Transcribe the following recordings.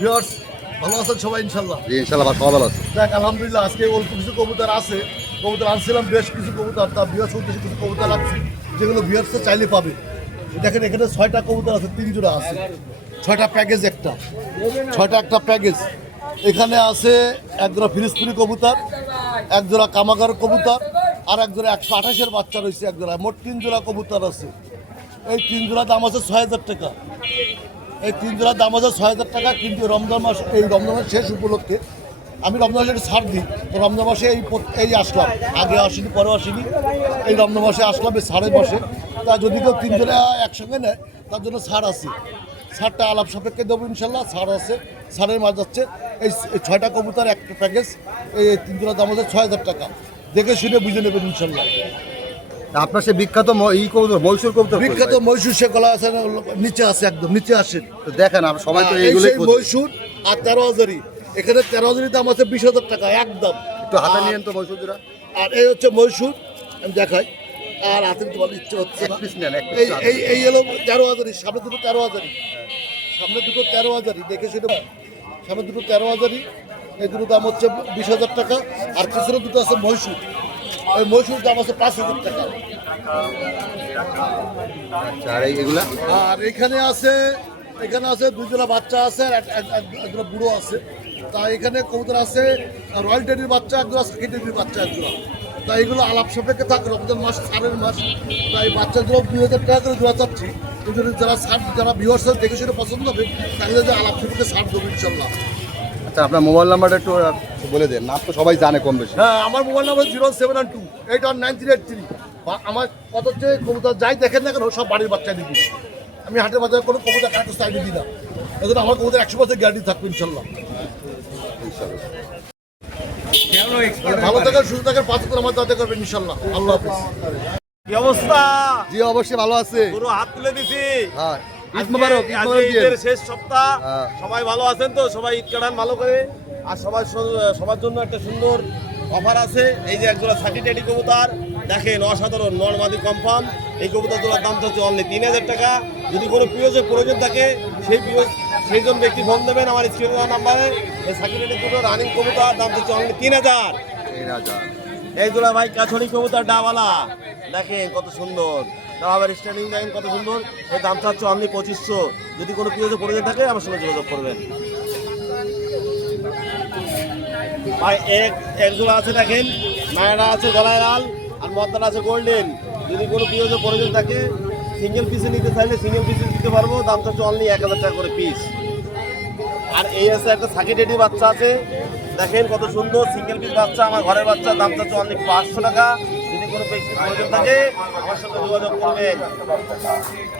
Viewers ভালো আছেন সবাই ইনশাল্লাহ? জি ইনশাআল্লাহ সবাই ভালো আছে। দেখ আলহামদুলিল্লাহ, আজকে অল্প কিছু কবুতর আছে। কবুতর আনছিলাম বেশ কিছু কবুতর, তা ভিউয়ার্স উদ্দেশ্যে কিছু কবুতর আছে যেগুলো ভিউয়ার্স চাইলে পাবে। দেখেন এখানে 6টা কবুতর আছে, 3 জোড়া আছে, 6টা প্যাকেজ, একটা 6টা একটা প্যাকেজ। এখানে আছে এক জোড়া ফিরিসপুরি কবুতর, এক জোড়া কামাগার কবুতর, আর এক জোড়া 128-এর বাচ্চা রয়েছে এক জোড়া। মোট 3 জোড়া কবুতর আছে। এই 3 জোড়া দাম আছে 6,000 টাকা। এই 3 জোড়ার দাম আছে 6,000 টাকা। কিন্তু রমজান মাস, এই রমজান মাস শেষ উপলক্ষে আমি রমজান মাসে একটু ছাড় দিই। তো রমজান মাসে এই আসলাম, আগে আসিনি, পরেও আসিনি, এই রমজান মাসে আসলাম, এই ছাড়ে বসে। তা যদি কেউ 3 জোড়া একসঙ্গে নেয় তার জন্য ছাড় আছে। ছাড়টা আলাপ সাপেক্ষে দেবো ইনশাল্লাহ, ছাড় আছে, ছাড়ের মাছ যাচ্ছে। এই 6টা কবুতর একটা প্যাকেজ, এই 3 জোড়ার দাম আছে 6,000 টাকা। দেখে শুনে বুঝে নেবেন ইনশাল্লাহ। আপনার সে বিখ্যাত এই কবুতর মহীশূর কবুতর, বিখ্যাত মহীশূর সে গলা আছে, নিচে আছে, একদম নিচে আসেন। তো দেখেন আমরা সবাই তো এই এইগুলোই সেই মহীশূর আর 13,000। এখানে 13,000 দাম আছে 20,000 টাকা একদম। একটু হাতে নিয়েন তো মহীশূর জোড়া। আর এই হচ্ছে মহীশূর, আমি দেখাই। আর হাতে নিতে ভালো ইচ্ছে হচ্ছে না। এই হলো 13,000, সামনে দুটো 13,000, সামনে দুটো 13,000 দেখে সেটা। সামনে দুটো 13,000, এই দুটো দাম হচ্ছে 20,000 টাকা। আর পিছনে দুটো আছে মহীশূর, ওই মহীশূর দাম আছে 5,000 টাকা। আর এইগুলা, আর এখানে আছে 2 জোড়া বাচ্চা আছে, আর এক জোড়া বুড়ো আছে। তা এখানে কবুতর আছে রয়্যাল টেডির বাচ্চা এক জোড়া, সাকি টেডির বাচ্চা এক জোড়া। তা এগুলো আলাপ সাপেক্ষে থাকে, রমজান মাস ছাড়ের মাস। তাই বাচ্চাগুলো 2,000 টাকা করে জোড়া চাচ্ছি। এই জন্য যারা ভিউয়ার্স দেখে শুনে পছন্দ হবে তাহলে যে আলাপ সাপেক্ষে ছাড় দেবো ইনশাল্লাহ। আচ্ছা আপনার মোবাইল নাম্বারটা একটু বলে দেন, নাম তো সবাই জানে কম বেশি। হ্যাঁ, আমার মোবাইল নাম্বার 072819383। আমার কত হচ্ছে কবুতর যাই দেখেন না কেন সব বাড়ির বাচ্চা দিবি। আমি হাটের বাজারে কোনো কবুতর কাটতে চাইলে দিই না। এজন্য আমার কবুতর 100% গ্যারান্টি থাকবে ইনশাল্লাহ। ভালো থাকেন, সুস্থ থাকেন, 5 করে আমার দাঁড়াতে করবেন ইনশাল্লাহ। আল্লাহ হাফিজ। কি অবস্থা? জি অবশ্যই ভালো আছে। পুরো হাত তুলে দিছি। হ্যাঁ ঈদ আজকে মোবারক, ঈদ মোবারক দিয়ে। ঈদের শেষ সপ্তাহ, হ্যাঁ। সবাই ভালো আছেন তো? সবাই ঈদ কাটান ভালো করে। আর সবার জন্য একটা সুন্দর অফার আছে। এই যে একজোড়া সাকি টেডি কবুতর দেখেন, অসাধারণ নরমাদি কনফার্ম। এই কবুতরগুলোর দাম হচ্ছে অনলি 3,000 টাকা। যদি কোনো প্রয়োজন থাকে সেই জন ব্যক্তি ফোন দেবেন আমার স্ক্রিনে দেওয়া নাম্বারে। এই সাকি টেডি দুটো রানিং কবুতর দাম হচ্ছে অনলি 3,000। এই জোড়া ভাই কাছড়ি কবুতর ডাওয়ালা দেখেন কত সুন্দর, আবার স্ট্যান্ডিং দেখেন কত সুন্দর। এর দাম হচ্ছে অনলি 2,500। যদি কোনো প্রয়োজন থাকে আমার সঙ্গে যোগাযোগ করবেন ভাই। এক জোড়া আছে দেখেন, মায়াটা আছে গলায় লাল, আর মদ্দাটা আছে গোল্ডেন। যদি কোনো প্রয়োজন থাকে সিঙ্গেল পিসে নিতে চাইলে সিঙ্গেল পিসে দিতে পারবো। দাম হচ্ছে অনলি 1,000 টাকা করে পিস। আর এই আছে একটা সাকি টেডি বাচ্চা আছে দেখেন কত সুন্দর সিঙ্গেল পিস বাচ্চা, আমার ঘরের বাচ্চা। দাম হচ্ছে অনলি 500 টাকা। যদি কোনো ব্যক্তির প্রয়োজন থাকে আমার সঙ্গে যোগাযোগ করবেন।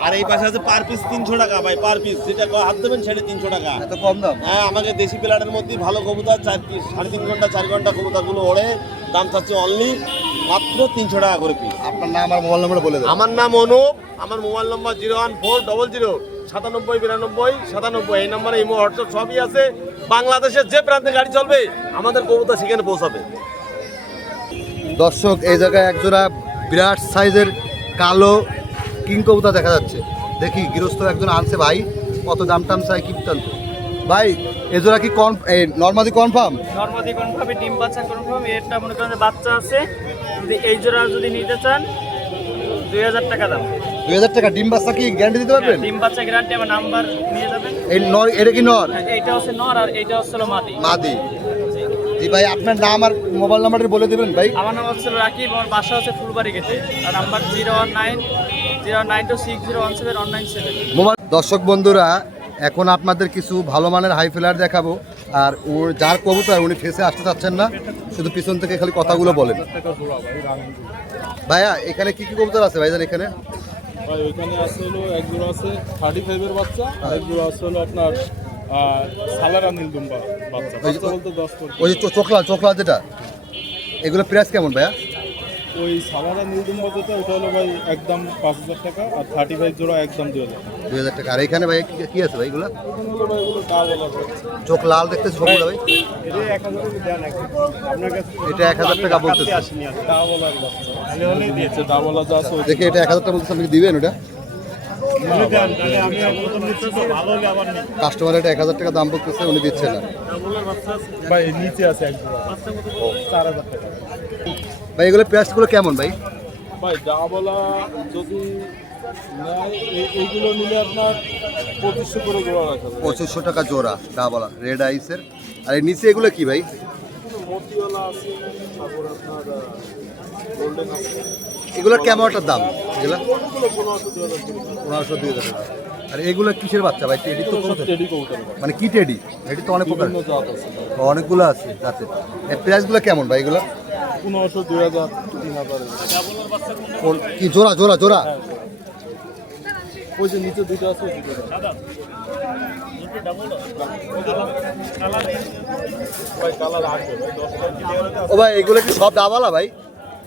আর এই পাশে আছে পার পিস 300 টাকা ভাই, পার পিস যেটা হাত দেবেন সেটা 300 টাকা। এত কম দাম? হ্যাঁ, আমাকে দেশি প্লেয়ারের মধ্যে ভালো কবুতর 3.5 ঘন্টা 4 ঘন্টা কবুতরগুলো ওড়ে। দাম চাচ্ছে অনলি মাত্র 300 টাকা করে পিস। আপনার নাম আর মোবাইল নাম্বার বলে দেন। আমার নাম অনুপ, আমার মোবাইল নম্বর 01400 97 92 97। এই নম্বরে ইমো হোয়াটসঅ্যাপ সবই আছে। বাংলাদেশের যে প্রান্তে গাড়ি চলবে আমাদের কবুতর সেখানে পৌঁছাবে। দর্শক এই জায়গায় একজোড়া বিরাট সাইজের কালো কিং কবুতর দেখা যাচ্ছে। দেখি গৃহস্থ একজন আনছে ভাই, কত দাম টাম চাই কি বলতো ভাই? এজোড়া কি নরমাদি কনফার্ম? নরমাদি কনফার্ম, ডিম বাচ্চা কনফার্ম। এরটা মনে করেন বাচ্চা আছে, যদি এই জোড়া যদি নিতে চান 2,000 টাকা দাম। 2,000 টাকা। ডিম বাচ্চা কি গ্যারান্টি দিতে পারবেন? ডিম বাচ্চা গ্যারান্টি, আমার নাম্বার নিয়ে যাবেন। এই নর, এটা কি নর? এইটা হচ্ছে নর আর এইটা হচ্ছে মাদি। মাদি। জি ভাই আপনার নাম আর মোবাইল নাম্বারটা বলে দেবেন ভাই। আমার নাম হচ্ছে রাকিব, আমার বাসা হচ্ছে ফুলবাড়ি গেটে। আর নাম্বার 0190260171997। মোবাইল। দর্শক বন্ধুরা এখন আপনাদের কিছু ভালো মানের হাই ফেলার দেখাবো। আর ওর যার কবুতর উনি ফেসে আসতে চাচ্ছেন না, শুধু পিছন থেকে খালি কথাগুলো বলেন। ভাইয়া এখানে কি কি কবুতর আছে ভাইজান? এখানে ভাই ওইখানে আছে হলো এক জোড়া আছে 35 এর বাচ্চা, আর এক জোড়া আছে হলো আপনার সালারা নীলদুম্বা বাচ্চা। বাচ্চা বলতে 10 করে। ওই যে চোখলা যেটা, এগুলো প্রাইস কেমন ভাইয়া? ওই সালারা নীলদুম্বা যেটা ওটা হলো ভাই একদম 5,000 টাকা, আর 35 জোড়া একদম 2,000 টাকা। 2,000 টাকা। আর এখানে ভাই কি আছে ভাই এগুলো? ওখানে হলো ভাই এগুলো ডাবল আছে। চোখ লাল দেখতেছি সবগুলো ভাই। এটা 1,000 টাকা দেন আপনার কাছে। এটা 1,000 টাকা বলতেছে। ডাবল আর বাচ্চা হলেই দিয়েছে। ডাবল আছে। দেখি এটা 1,000 টাকা বলতেছে, আপনি কি দিবেন ওটা? কাস্টমার এটা 1000 টাকা দাম বলতেছে, উনি দিচ্ছে না। ভাই নিচে আছে এক জোড়া 4000 টাকা। ভাই এগুলো পেঁয়াজগুলো কেমন ভাই? ভাই ডাবলা যদি নেয় এইগুলো নিলে আপনার 2500 করে জোড়া রাখা যাবে। 2500 টাকা জোড়া ডাবলা রেড আইসের। আর এই নিচে এগুলো কি ভাই? মতিওয়ালা আছে, তারপর আপনার গোল্ডেন আছে। এগুলোর কেমন একটা দাম? এগুলো কোনগুলো 1500 2000 1500 2000 টাকা। আর এগুলো কিসের বাচ্চা ভাই? টেডি তো কবুতর। টেডি কবুতর মানে কি টেডি? এটি তো অনেক প্রকার, বিভিন্ন জাত আছে। অনেকগুলো আছে যাতে। এর প্রাইসগুলো কেমন ভাই এগুলো? 1500 2000 3000। কি জোড়া জোড়া জোড়া? ওই যে নিচে দুটো আছে ওই দুটো ভাই কালার আসবে ভাই 10,000 ক্লিয়ার আছে। ও ভাই এগুলো কি সব ডাবালা ভাই,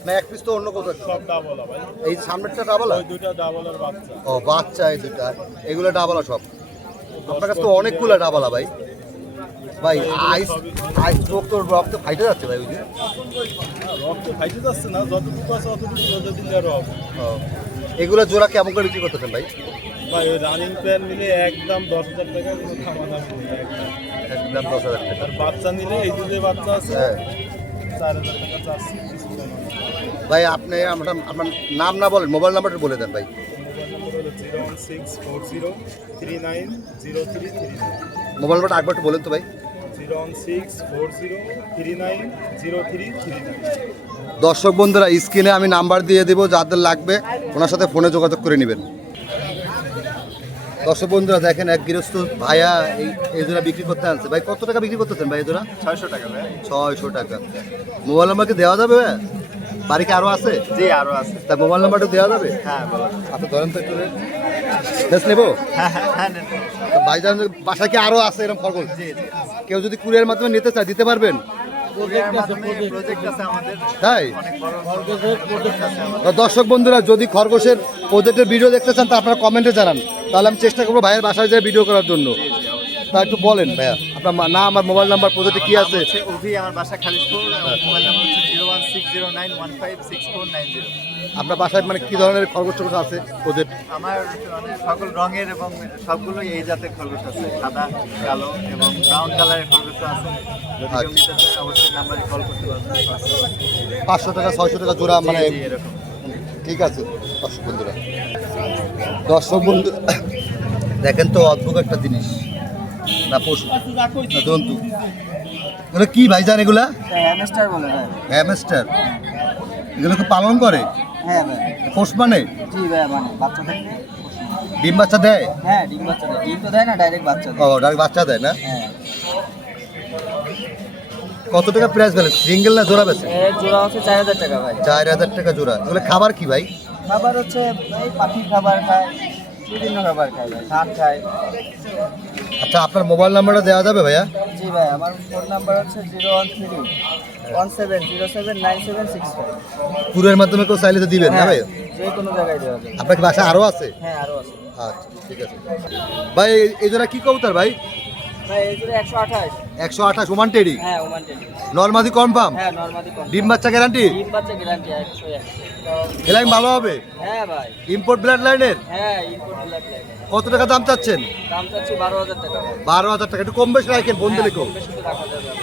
না এক পিস তো অন্য কোথাও? সব ডাবলা ভাই, এই সামনেরটা ডাবালা? ওই দুটো ডাবলার বাচ্চা। ও বাচ্চা এই দুটা, এগুলো ডাবালা সব? আপনার কাছে তো অনেকগুলো ডাবালা ভাই। ভাই আইস আইস স্ট্রোক তো রক্ত ফাইটে যাচ্ছে ভাই। ওই যে রক্ত খাইতে যাচ্ছে না, যতটুকু আছে অতটুকু রোদে দিলে আরো হবে। এগুলো জোড়া কেমন করে বিক্রি করতেছেন ভাই? ভাই ওই রানিং প্যান নিলে একদম 10,000 টাকা, কোনো খাওয়া দাম নেই একদম। একদম 10,000 টাকা। আর বাচ্চা নিলে এই যে বাচ্চা আছে হ্যাঁ 4,000 টাকা চাচ্ছি। ভাই আপনি আপনার নাম না বলেন, মোবাইল নাম্বারটা বলে দেন ভাই। 01640390339। মোবাইল নাম্বারটা একবার একটু বলেন তো ভাই। 01640390339। দর্শক বন্ধুরা স্ক্রিনে আমি নাম্বার দিয়ে দেবো, যাদের লাগবে ওনার সাথে ফোনে যোগাযোগ করে নেবেন। দর্শক বন্ধুরা দেখেন এক গৃহস্থ ভাইয়া এই জোড়া বিক্রি করতে আনছে। ভাই কত টাকা বিক্রি করতেছেন ভাই এই জোড়া? 600 টাকা ভাই। 600 টাকা। মোবাইল নাম্বার কি দেওয়া যাবে ভাই? বাড়ি কি আরও আছে? জি আরো আছে। তা মোবাইল নাম্বারটা দেওয়া যাবে? হ্যাঁ বলো। আচ্ছা ধরেন তো একটু শেষ নেবো। হ্যাঁ হ্যাঁ হ্যাঁ নেন। তো ভাইজান বাসায় কি আরও আছে এরকম খরগোশ? জি জি। কেউ যদি কুরিয়ার মাধ্যমে নিতে চায় দিতে পারবেন? প্রজেক্ট আছে আমাদের। তাই অনেক বড় প্রজেক্ট আছে আমাদের। তো দর্শক বন্ধুরা যদি খরগোশের প্রজেক্টের ভিডিও দেখতে চান তা আপনারা কমেন্টে জানান, তাহলে আমি চেষ্টা করবো ভাইয়ের বাসায় যেয়ে ভিডিও করার জন্য। তা একটু বলেন ভাইয়া আপনার নাম আর মোবাইল নাম্বার প্রজেক্টে কি আছে? অভি, আমার বাসা খালিশপুর। মোবাইল নাম্বার হচ্ছে 01609156490। আপনার বাসায় মানে কি ধরনের খরগোশ টরগোশ আছে প্রজেক্ট? আমার মানে সকল রঙের এবং সবগুলোই এই জাতের খরগোশ আছে, সাদা, কালো এবং ব্রাউন কালারের খরগোশ আছে। যদি কেউ নিতে চায় অবশ্যই নাম্বারে কল করতে পারবেন। 500 টাকা 600 টাকা জোড়া মানে? জি, এরকম। ঠিক আছে দর্শক বন্ধু দেখেন তো অদ্ভুত একটা জিনিস, না পশু না জন্তু, এগুলো কি ভাইজান? এগুলা হ্যামস্টার বলে ভাই। হ্যামস্টার। এগুলো কি পালন করে? হ্যাঁ ভাই। পোষ মানে? জি ভাই, মানে বাচ্চা থাকে। ডিম বাচ্চা দেয়? হ্যাঁ ডিম বাচ্চা দেয়। ডিম তো দেয় না, ডাইরেক্ট বাচ্চা ও ডাইরেক্ট বাচ্চা দেয় না? হ্যাঁ। কত টাকা প্রাইস বেলে? সিঙ্গেল না জোড়া বেছে? এর জোড়া হচ্ছে 4,000 টাকা ভাই। 4,000 টাকা জোড়া। এগুলো খাবার কি ভাই? খাবার হচ্ছে এই পাখির খাবার খায়, বিভিন্ন খাবার খায় ভাই, ধান খায়। আচ্ছা আপনার মোবাইল নাম্বারটা দেওয়া যাবে ভাইয়া? জি ভাই, আমার ফোন নাম্বার হচ্ছে 01317079765। কুরিয়ার মাধ্যমে কেউ চাইলে তো দিবেন না ভাই? যে কোনো জায়গায় দেওয়া যাবে। আপনার কি বাসায় আরও আছে? হ্যাঁ আরও আছে আচ্ছা ঠিক আছে ভাই। এই জোড়া কি কবুতর ভাই? ভাই। এই জোড়া 128। 128 ওমান টেডি? হ্যাঁ ওমান টেডি। নরমাদি কনফার্ম? হ্যাঁ নরমালি কম। ডিম বাচ্চা গ্যারান্টি? ডিম বাচ্চা গ্যারান্টি 101। ফেলাইং ভালো হবে? হ্যাঁ ভাই। ইম্পোর্ট ব্লাড লাইনের? হ্যাঁ ইম্পোর্ট ব্ল্যাক লাইন। কত টাকা দাম চাচ্ছেন? দাম চাচ্ছি 12,000 টাকা ভাই। 12,000 টাকা। একটু কম বেশি রাখেন বন্ধু লিখো। বেশি তো রাখা যাবে না।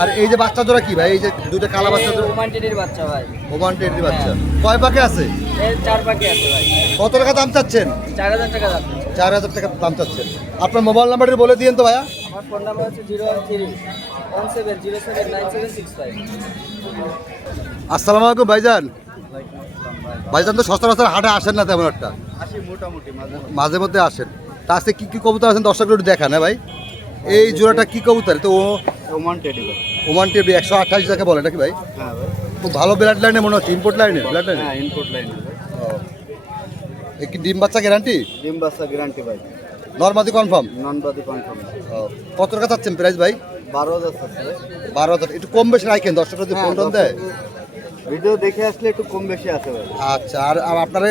আর এই যে বাচ্চা জোড়া কি ভাই? এই যে দুটো কালা বাচ্চা জোড়া? ওমান টেডির বাচ্চা ভাই। ওমান টেডি বাচ্চা। কয় পাকে আছে? এর 4 পাখি আছে ভাই। কত টাকা দাম চাচ্ছেন? 4,000 টাকা দাম চাচ্ছি। 4,000 টাকা দাম চাচ্ছেন। আপনার মোবাইল নাম্বারটা বলে দিয়েন তো ভাইয়া। আমার ফোন নাম্বার হচ্ছে 01317079765। আসসালামু আলাইকুম ভাইজান। ভাইজান তো সচরাচর হাটে আসেন না তেমন একটা, আসি মোটামুটি মাঝে মধ্যে আসেন। তা আজকে কি কি কবুতর আছেন দর্শক একটু দেখান। হ্যাঁ ভাই এই জোড়াটা কি কবুতর? তো ওমান টেডি ভাই। ওমান টেডি 128 টাকা বলে নাকি ভাই? হ্যাঁ ভাই। খুব ভালো ব্লাড লাইনে মনে হচ্ছে, ইম্পোর্ট লাইনে ব্লাড লাইনে। হ্যাঁ ইনপুট লাইন ভাই। কি ডিম বাচ্চা গ্যারান্টি? ডিম বাচ্চা গ্যারান্টি ভাই। নরমাদি কনফার্ম? ননবাদি কনফার্ম। কত টাকা চাচ্ছেন প্রাইস ভাই? 12,000 আছে ভাই। 12,000। একটু কম বেশি রাখেন, দর্শকরা যদি ফোন টোন দেয়। ভিডিও দেখে আসলে একটু কম বেশি আছে ভাই। আচ্ছা আর আপনারা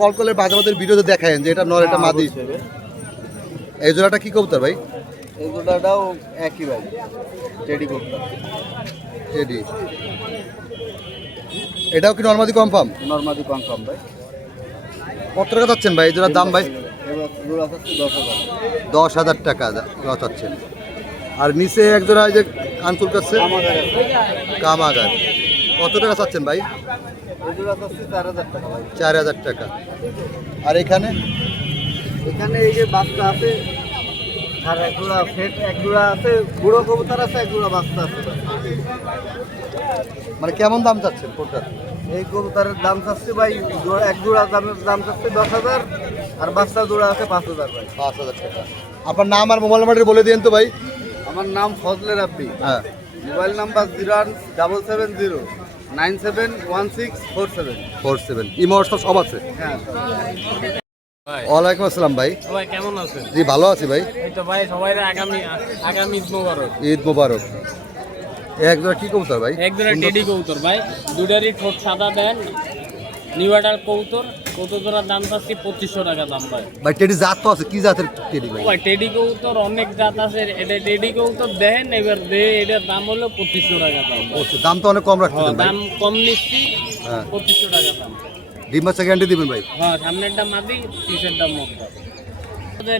কল করলে মাঝে মাঝে ভিডিওতে দেখায়েন যে এটা নর এটা মাদি। অবশ্যই ভাই। এই জোড়াটা কি কবুতর ভাই? এই দুটাটাও একই ভাই, টেডি কবুতর। টেডি। এটাও কি নরমাদি কনফার্ম? নরমাদি কনফার্ম ভাই। কত টাকা চাচ্ছেন ভাই এই জোড়ার দাম ভাই? এগুলো 10,000 টাকা চাচ্ছেন। আর নিচে একজোড়া এই যে কানচুল কাছে কামাগার, কত টাকা চাচ্ছেন ভাই? 4,000 টাকা। আর এখানে এই যে বাচ্চা আছে আর একজোড়া ফেট একজোড়া আছে, বুড়ো কবুতর আছে, একজোড়া বাচ্চা আছে। মানে কেমন দাম চাচ্ছেন কোনটা? এই কবুতরের দাম চাচ্ছে ভাই, এক জোড়া দাম চাচ্ছে 10,000 আর বাচ্চা জোড়া আছে 5,000 ভাই। 5,000 টাকা। আপনার নাম আর মোবাইল নাম্বারটা বলে দিন তো ভাই। আমার নাম ফজলে রাব্বি, হ্যাঁ, মোবাইল নাম্বার 01770971647। 47 ইমো হোয়াটসঅ্যাপ সব আছে। হ্যাঁ, ওয়ালাইকুম আসসালাম ভাই। ভাই কেমন আছেন? জি ভালো আছি ভাই। এই তো ভাই সবাই আগামী ঈদ মোবারক। ঈদ মোবারক। একজোড়া কি কবুতর ভাই? একজোড়া টেডি কবুতর ভাই, দুটারই ঠোঁট সাদা দেন, নিউডার কবুতর। কবুতরের দাম চাচ্ছি 2500 টাকা দাম ভাই। ভাই টেডি জাত তো আছে, কি জাতের টেডি ভাই? ভাই টেডি কবুতর অনেক জাত আছে, এটা টেডি কবুতর দেন এবার এটার দাম হলো 2500 টাকা দাম। দাম তো অনেক কম রাখতেছেন ভাই। দাম কম নিচ্ছি, হ্যাঁ। 2500 টাকা দাম। ডিম বাচ্চা গ্যারান্টি দিবেন ভাই? হ্যাঁ, সামনেরটা মাদি, পিছেরটা মদ্দা।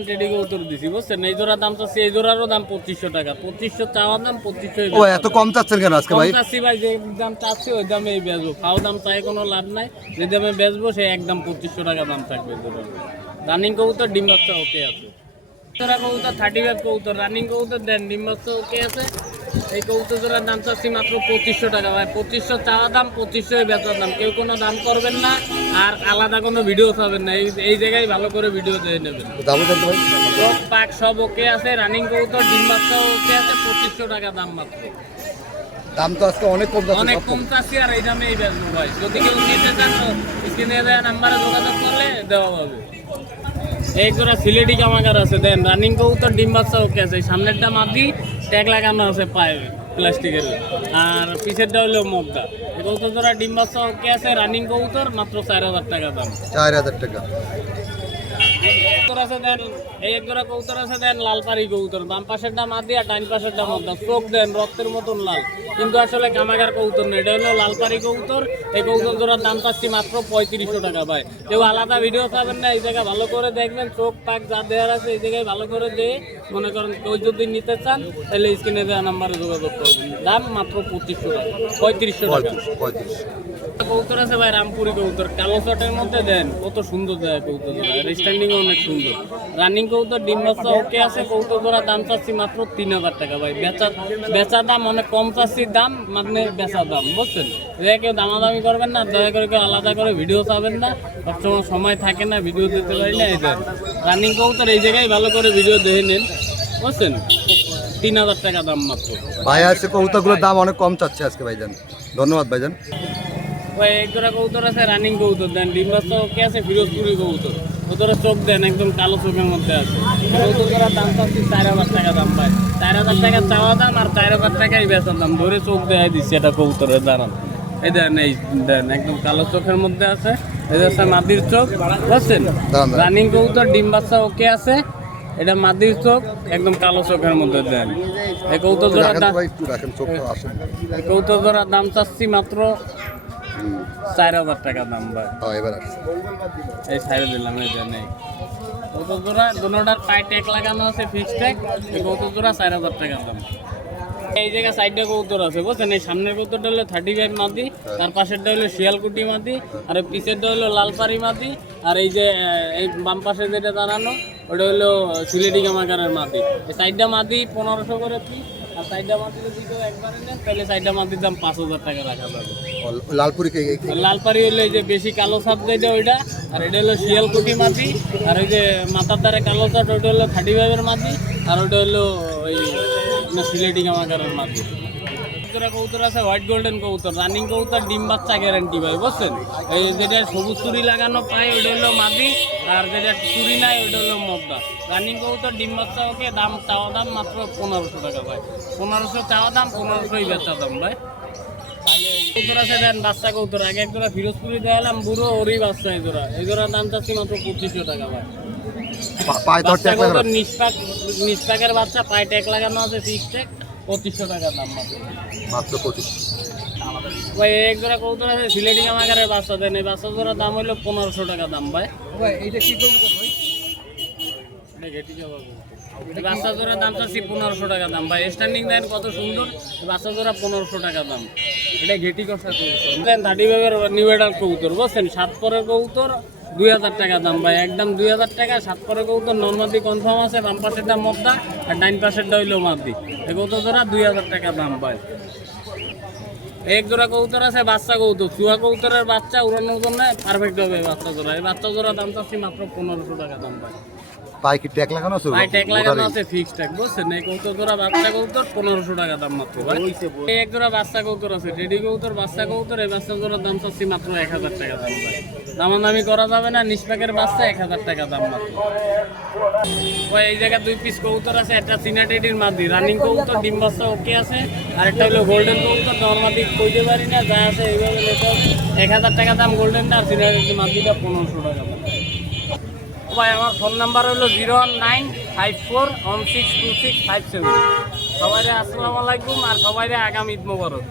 টেডি কবুতর দিছি বুঝছেন, এই জোড়ার দাম চাচ্ছি, এই জোড়ারও দাম 2500 টাকা। 2500 চাওয়া দাম, 2500 ও এত কম চাচ্ছেন কেন আজকে ভাই? চাচ্ছি ভাই, যে দাম চাচ্ছি ওই দামেই বেচবো। খাও দাম চাই কোনো লাভ নাই, যে দামে বেচবো সে একদম 2500 টাকা দাম থাকবে। রানিং কবুতর ডিম বাচ্চা ওকে আছে। কবুতর 35 কবুতর রানিং কবুতর দেন, ডিম বাচ্চা ওকে আছে। এই কবুতর জোড়ার দাম চাচ্ছি মাত্র 2500 টাকা ভাই। 2500 চাওয়া দাম, 2500 বেচার দাম। কেউ কোনো দাম করবেন না আর আলাদা কোনো ভিডিও পাবেন না, এই জায়গায় ভালো করে ভিডিও দিয়ে নেবেন। দাম জানতে ভাই? চোখ পাক সব ওকে আছে, রানিং কবুতর ডিম বাচ্চা ওকে আছে, 2500 টাকা দাম মাত্র। দাম তো আজকে অনেক কম যাচ্ছে। অনেক কম চাচ্ছি আর এই দামে এই বেচবো ভাই। যদি কেউ নিতে চান তো স্ক্রিনে দেওয়া নাম্বারে যোগাযোগ করলে দেওয়া হবে। এক জোড়া সিলেটি কামাগার আছে দেন, রানিং কবুতর ডিম বাচ্চা ওকে আছে। সামনেরটা মাদি, ট্যাগ লাগানো আছে পায়ে প্লাস্টিকের, আর পিছেরটা হলো মগদা। এই কবুতর জোড়া ডিম বাচ্চা ওকে আছে, রানিং কবুতর মাত্র 4000 টাকা দাম। 4,000 টাকা। কবুতর আছে দেন, এই এক জোড়া কবুতর আছে দেন, লালপাড়ি কবুতর। বাম পাশেরটা মাদি আর ডাইন পাশেরটা মগদা। চোখ দেন রক্তের মতন লাল, কিন্তু আসলে কামাগার কবুতর না, এটা হলো লালপাড়ি কবুতর। এই কবুতর জোড়ার দাম চাচ্ছি মাত্র 3500 টাকা ভাই। কেউ আলাদা ভিডিও পাবেন না, এই জায়গায় ভালো করে দেখবেন, চোখ পাক যা দেওয়ার আছে এই জায়গায় ভালো করে দিয়ে মনে করেন কেউ যদি নিতে চান তাহলে স্ক্রিনে দেওয়া নাম্বারে যোগাযোগ করবেন। দাম মাত্র 2500 টাকা, 3500 টাকা। 35। কবুতর আছে ভাই রামপুরি কবুতর, কালো চটের মধ্যে দেন, কত সুন্দর দেয় কবুতর, স্ট্যান্ডিং অনেক সুন্দর। রানিং কবুতর ডিম বাচ্চা ওকে আছে। কবুতর জোড়া দাম চাচ্ছি মাত্র 3000 টাকা ভাই। বেচা দাম অনেক কম চাচ্ছি, দাম মানে বেচা দাম বুঝছেন। কেউ দামাদামি করবেন না, দয়া করে কেউ আলাদা করে ভিডিও পাবেন না, সবসময় সময় থাকে না, ভিডিও দিতে পারি না। এই দেন রানিং কবুতর, এই জায়গায় ভালো করে ভিডিও দেখে নেন বুঝছেন। 3000 টাকা দাম মাত্র ভাই। আজকে কবুতরগুলোর দাম অনেক কম চাচ্ছে আজকে ভাইজান। ধন্যবাদ ভাইজান। ভাই। এক জোড়া কবুতর আছে রানিং কবুতর দেন, ডিম বাচ্চা ওকে আছে, ফিরোজপুরি কবুতর। কবুতরের চোখ দেন একদম কালো চোখের মধ্যে আছে। কবুতর জোড়ার দাম চাচ্ছি 4000 টাকা দাম ভাই। 4000 টাকা চাওয়া দাম আর 4000 টাকাই বেচার দাম। ধরে চোখ দেখাই দিচ্ছি, এটা কবুতরের দাঁড়ান। এই দেন, এই দেন একদম কালো চোখের মধ্যে আছে। এই হচ্ছে মাদির চোখ বুঝছেন। রানিং কবুতর ডিম বাচ্চা ওকে আছে, এটা মাদির চোখ একদম কালো চোখের মধ্যে দেন। এই কবুতর জোড়ার দাম, এই কবুতর জোড়ার দাম চাচ্ছি মাত্র 4000 টাকা দাম ভাই। এবার আসছে এই সাইডে দিলাম, এই যে নেই কবুতর জোড়া, দুটোটার পায়ে ট্যাগ লাগানো আছে, ফিক্স ট্যাগ। এই কবুতর জোড়া 4000 টাকা দাম। এই জায়গায় সাইডে কবুতর আছে বুঝছেন। এই সামনের কবুতরটা হলো 35 মাদি, তার পাশেরটা হলো শিয়ালকুটি মাদি, আর এই পিছেরটা হলো লালপাড়ি মাদি, আর এই যে এই বাম পাশে যেটা দাঁড়ানো ওটা হলো সিলেটি কামাগারের মাদি। এই সাইডটা মাদি 1500 করে পিস, আর সাইডটা মাদি যদি কেউ একবারে নেন তাহলে সাইডটা মাদির দাম 5000 টাকা রাখা যাবে। লালপুরি লালপাড়ি হলো এই যে বেশি কালো ছাপ যেটা ওইটা, আর এটা হলো শিয়ালকুটি মাদি, আর ওই যে মাথার দ্বারে কালো ছাপ ওইটা হলো 35 মাদি, আর ওইটা হলো ওই সিলেটি কামাগারের মাদি। কবুতর আছে হোয়াইট গোল্ডেন কবুতর, রানিং কবুতর ডিম বাচ্চা গ্যারান্টি ভাই বুঝছেন। এই যেটা সবুজ চুরি লাগানো পায় ওইটা হলো মাদি, আর যেটা চুরি নাই ওইটা হলো মগদা। রানিং কবুতর ডিম বাচ্চা ওকে, দাম চাওয়া দাম মাত্র 1500 টাকা ভাই। 1500 চাওয়া দাম, 1500ই বেচা দাম ভাই। কবুতর আছে দেন বাচ্চা কবুতর, আগে এক জোড়া ফিরোজপুরি দেখালাম বুড়ো, ওরই বাচ্চা এই জোড়া। এই জোড়ার দাম চাচ্ছি মাত্র 2500 টাকা ভাই। বাচ্চা কবুতর নিষ্পাকের বাচ্চা, পায়ে ট্যাগ লাগানো আছে, ফিক্স ট্যাগ, 2500 টাকা দাম মাত্র। 2500। ভাই এক জোড়া কবুতর আছে সিলেটি কামাগারের বাচ্চা দেন, এই বাচ্চা জোড়ার দাম হলো 1500 টাকা দাম ভাই। এইটা কি কবুতর ভাই? এটা ঘেটি যাওয়া বাচ্চা জোড়ার দাম চাচ্ছি 1500 টাকা দাম ভাই। স্ট্যান্ডিং দেন কত সুন্দর, বাচ্চা জোড়া 1500 টাকা দাম। এটা ঘেটি কষা কবুতর দেন 30 ভাবের নিউ এডাল কবুতর বুঝছেন, 7 পরের কবুতর 2000 টাকা দাম ভাই, একদম 2000 টাকা। 7 পরের কবুতর নর্মাদি কনফার্ম আছে, বাম পাশেরটা মদ্দা আর ডাইন পাশেরটা হইলো মাদি। এই কবুতর জোড়া 2000 টাকা দাম ভাই। এক জোড়া কবুতর আছে বাচ্চা কবুতর, চুয়া কবুতরের বাচ্চা উড়ানোর জন্য পারফেক্ট হবে বাচ্চা জোড়া। এই বাচ্চা জোড়া দাম চাচ্ছি মাত্র 1500 টাকা দাম ভাই। পাই কি ট্যাগ লাগানো আছে ভাই ট্যাগ লাগানো আছে, ফিক্সড ট্যাগ বুঝছেন। এই কবুতর জোড়া বাচ্চা কবুতর 1500 টাকা দাম মাত্র ভাই। এই এক জোড়া বাচ্চা কবুতর আছে, টেডি কবুতর বাচ্চা কবুতর। এই বাচ্চা জোড়ার দাম চাচ্ছি মাত্র 1000 টাকা দাম ভাই। দামাদামি করা যাবে না, নিষ্পাকের বাচ্চা 1000 টাকা দাম মাত্র ভাই। এই জায়গায় 2 পিস কবুতর আছে, একটা চীনা টেডির মাদি রানিং কবুতর, ডিম বাচ্চা ওকে আছে। আর একটা হলো গোল্ডেন কবুতর, নর্মাদি কইতে পারি না, যা আছে এইভাবে নিতে হবে। 1000 টাকা দাম গোল্ডেনটা, আর চীনা টেডির মাদিটা 1500 টাকা দাম ভাই। আমার ফোন নাম্বার হলো 01954162657। সবাই আসসালামু আলাইকুম, আর সবাই আগামী ঈদ মোবারক।